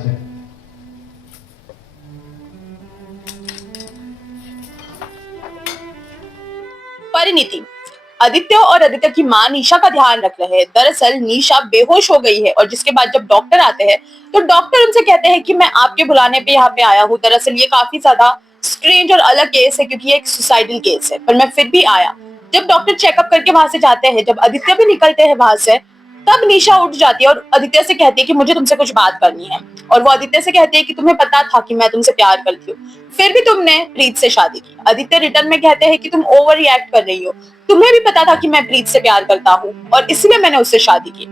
से। परिणीति, आदित्य और आदित्य की मां निशा का ध्यान रख रहे हैं। दरअसल निशा बेहोश हो गई है और जिसके बाद जब डॉक्टर आते हैं तो डॉक्टर उनसे कहते हैं कि मैं आपके बुलाने पे यहाँ पे आया हूँ। दरअसल ये काफी ज्यादा स्ट्रेंज और अलग केस है क्योंकि ये एक सुसाइडल केस है, पर मैं फिर भी आया। जब डॉक्टर चेकअप करके वहां से जाते हैं, जब आदित्य भी निकलते हैं वहां से, तब निशा उठ जाती है और आदित्य से कहती है कि मुझे तुमसे कुछ बात करनी है। और वो आदित्य से कहती है कि तुम्हें पता था कि मैं तुमसे प्यार करती हूँ, फिर भी तुमने प्रीत से शादी की। आदित्य रिटर्न में कहते हैं कि तुम ओवर रिएक्ट कर रही हो, तुम्हें भी पता था कि मैं प्रीत से प्यार करता हूँ और इसलिए मैंने उससे शादी की।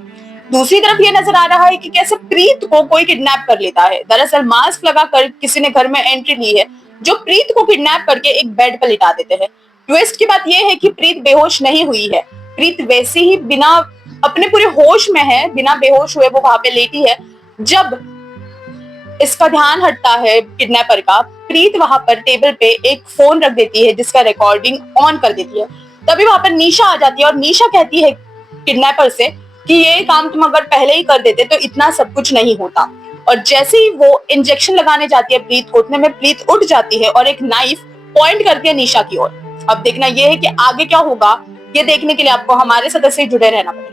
दूसरी तरफ ये नजर आ रहा है कि कैसे प्रीत को कोई किडनैप कर लेता है। दरअसल मास्क लगाकर किसी ने घर में एंट्री ली है जो प्रीत को किडनैप करके एक बेड पर लिटा देते हैं। ट्विस्ट की बात यह है कि प्रीत बेहोश नहीं हुई है, प्रीत वैसे ही बिना अपने पूरे होश में है, बिना बेहोश हुए वो वहां पे लेटी है। जब इसका ध्यान हटता है किडनैपर का, प्रीत वहां पर टेबल पे एक फोन रख देती है जिसका रिकॉर्डिंग ऑन कर देती है। तभी वहां पर निशा आ जाती है और निशा कहती है किडनैपर से कि ये काम तुम अगर पहले ही कर देते तो इतना सब कुछ नहीं होता। और जैसे ही वो इंजेक्शन लगाने जाती है प्रीत को, उतने में प्रीत उठ जाती है और एक नाइफ पॉइंट करती है निशा की ओर। अब देखना यह है कि आगे क्या होगा, ये देखने के लिए आपको हमारे साथ ऐसे ही जुड़े रहना पड़ेगा।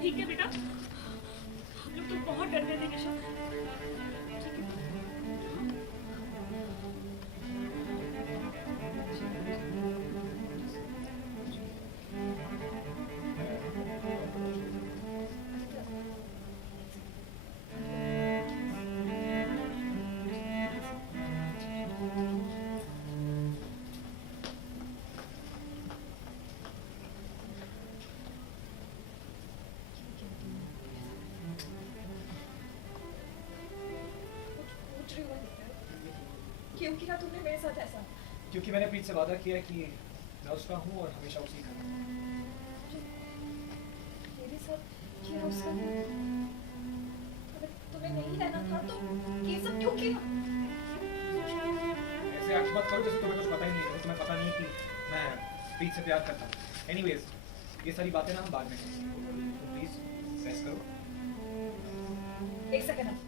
ठीक है बेटा, हम लोग तो बहुत डर गए थे निशा। ठीक है। क्यों किया तुमने मेरे साथ ऐसा? क्योंकि मैंने प्रीत से वादा किया कि मैं उसका हूँ और हमेशा उसी का। मेरे साथ किया उसका? अगर तुम्हें नहीं रहना था तो ये सब क्यों किया? ऐसे एक्ट मत करो जैसे तुम्हें कुछ पता ही नहीं है, जैसे तुम्हें पता नहीं है कि मैं प्रीत से प्यार करता हूँ। एनीवेज, ये सारी बातें ना हम बाद में करेंगे, तो प्लीज रेस्ट करो। एक second.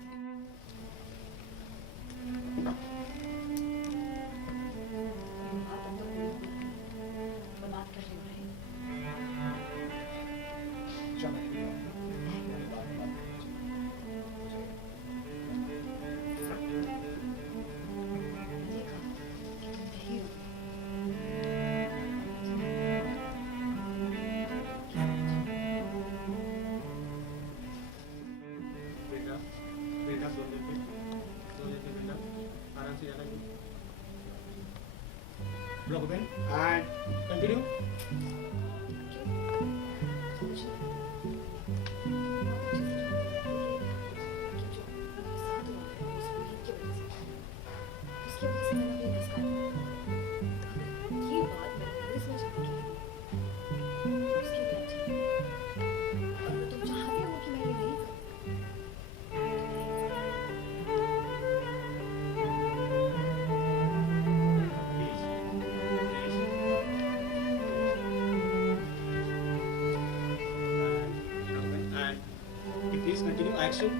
Block open and continue. Please continue action.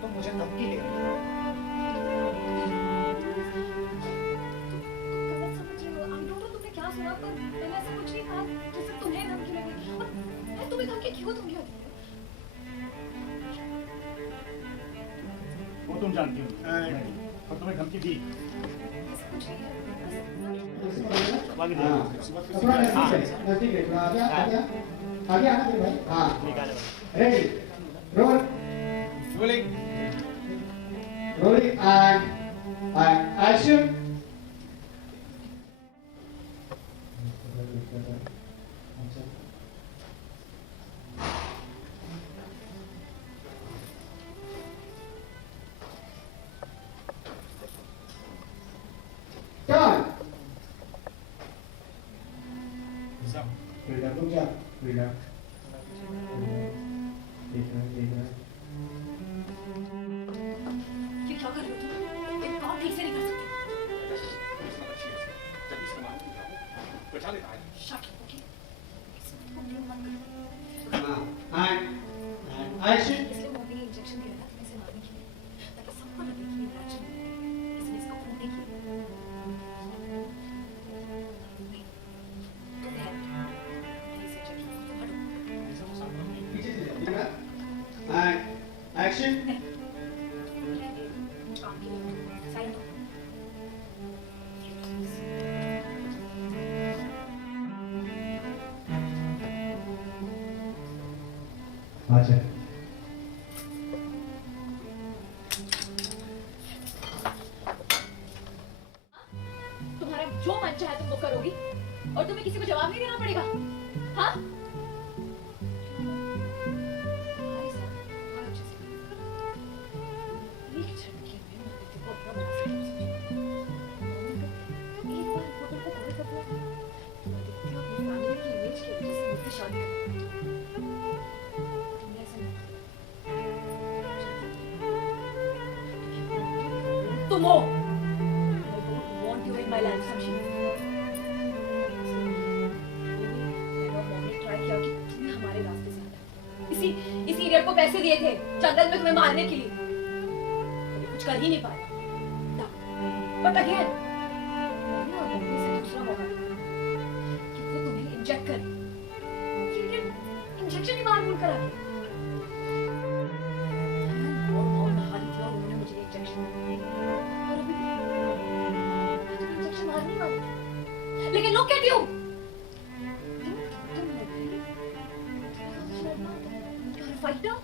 तो मुझे धमकी दे रही है। तुमने क्या सुना? पर मैंने ऐसा कुछ नहीं कहा जिससे तुम्हें धमकी लगी। और मैं तुम्हें धमकी क्यों दूंगी? वो तुम जानती हो और तुम्हें धमकी दी। ऐसा कुछ नहीं है। हाँ थोड़ा नजदीक है थोड़ा आगे आगे आना फिर भाई हाँ ready roll rolling rolling and action Done. रुक जा ये क्या कर रहे हो तुम? एक काम ठीक से नहीं कर सकते। बचा लेता है Shut up, okay? इसमें complain मत करो। हाँ and action इसलिए मम्मी ने इंजेक्शन दिया था तुम्हें इसे मारने के लिए, ताकि सबको लगे कि ये natural है। इसने इसका खून नहीं किया। नहीं, तुम है। Please injection, तुम हटो। पीछे से जा and action काम के लिए साइड दो। अच्छा तुम्हारा जो मन चाहे तुम वो करोगी और तुम्हें किसी को जवाब नहीं देना पड़ेगा हाँ हमारे साथ और अच्छे से एक झटके में मैं तेरे को अपना बना सकती हूँ। एक बार होटल को कॉल कर दिया मैं देखती हूँ अपनी फैमिली की इमेज की वजह से मुझसे शादी कर तुमने ऐसा नहीं किया। तुम हो I don't want you in my life, समझी? मैंने और मॉम ने ट्राई किया कि तुम्हें हमारे रास्ते से हटाए। इसी इडियट को पैसे दिए थे जंगल में तुम्हें मारने के लिए। कभी कुछ कर ही नहीं पाया। बट अगेन मैंने और मम्मी से दूसरा मौका लिया कि वो तुम्हें इंजेक्ट करे। इंजेक्शन ही मार करा के। और मॉम नहा रही थी और उन्होंने मुझे इंजेक्शन दिया। और अभी इंजेक्शन मारने वाली थी। लेकिन look at you. तुम fighter?